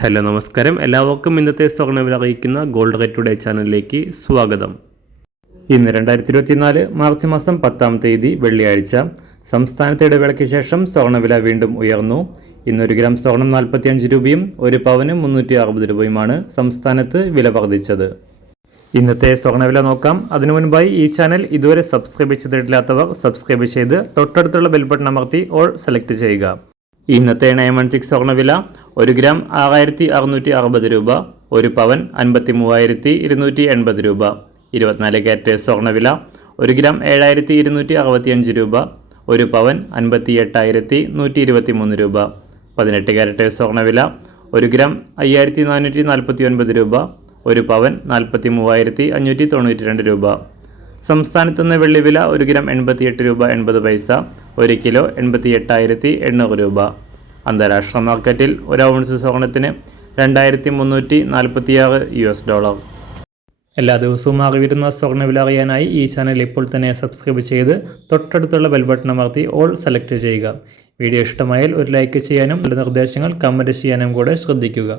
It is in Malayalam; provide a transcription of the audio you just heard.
ഹലോ നമസ്കാരം, എല്ലാവർക്കും ഇന്നത്തെ സ്വർണ്ണവില അറിയിക്കുന്ന ഗോൾഡ് റേറ്റ് ടുഡേ ചാനലിലേക്ക് സ്വാഗതം. ഇന്ന് 2024 മാർച്ച് മാസം 10-ാം തീയതി വെള്ളിയാഴ്ച. സംസ്ഥാനത്തെ ഇടവേളയ്ക്ക് ശേഷം സ്വർണ്ണവില വീണ്ടും ഉയർന്നു. ഇന്ന് 1 ഗ്രാം സ്വർണം 45 രൂപയും 1 പവന് 360 രൂപയുമാണ് സംസ്ഥാനത്ത് വില വർദ്ധിച്ചത്. ഇന്നത്തെ സ്വർണ്ണവില നോക്കാം. അതിനു മുൻപായി ഈ ചാനൽ ഇതുവരെ സബ്സ്ക്രൈബ് ചെയ്തിട്ടില്ലാത്തവർ സബ്സ്ക്രൈബ് ചെയ്ത് തൊട്ടടുത്തുള്ള ബെൽ ബട്ടൺ അമർത്തി ഓൾ സെലക്ട് ചെയ്യുക. ഇന്നത്തെ 916 സ്വർണ്ണവില 1 ഗ്രാം 6660 രൂപ, 1 പവൻ 53,280 രൂപ. 24 ക്യാരറ്റ് സ്വർണ്ണവില 1 ഗ്രാം 7265 രൂപ, 1 പവൻ 58,123 രൂപ. 18 ക്യാരറ്റ് സ്വർണ്ണവില 1 ഗ്രാം 5449 രൂപ, 1 പവൻ 43,592 രൂപ. സംസ്ഥാനത്തുനിന്ന് വെള്ളിവില 1 ഗ്രാം 88 രൂപ 80 പൈസ, 1 കിലോ 88,800 രൂപ. അന്താരാഷ്ട്ര മാർക്കറ്റിൽ 1 ഔൺസ് സ്വർണത്തിന് $2,346. എല്ലാ ദിവസവും അറിവിരുന്ന സ്വർണ്ണവില അറിയാനായി ഈ ചാനൽ ഇപ്പോൾ തന്നെ സബ്സ്ക്രൈബ് ചെയ്ത് തൊട്ടടുത്തുള്ള ബെൽ ബട്ടൺ അമർത്തി ഓൾ സെലക്ട് ചെയ്യുക. വീഡിയോ ഇഷ്ടമായാൽ ഒരു ലൈക്ക് ചെയ്യാനും നല്ല നിർദ്ദേശങ്ങൾ കമൻറ്റ് ചെയ്യാനും കൂടെ ശ്രദ്ധിക്കുക.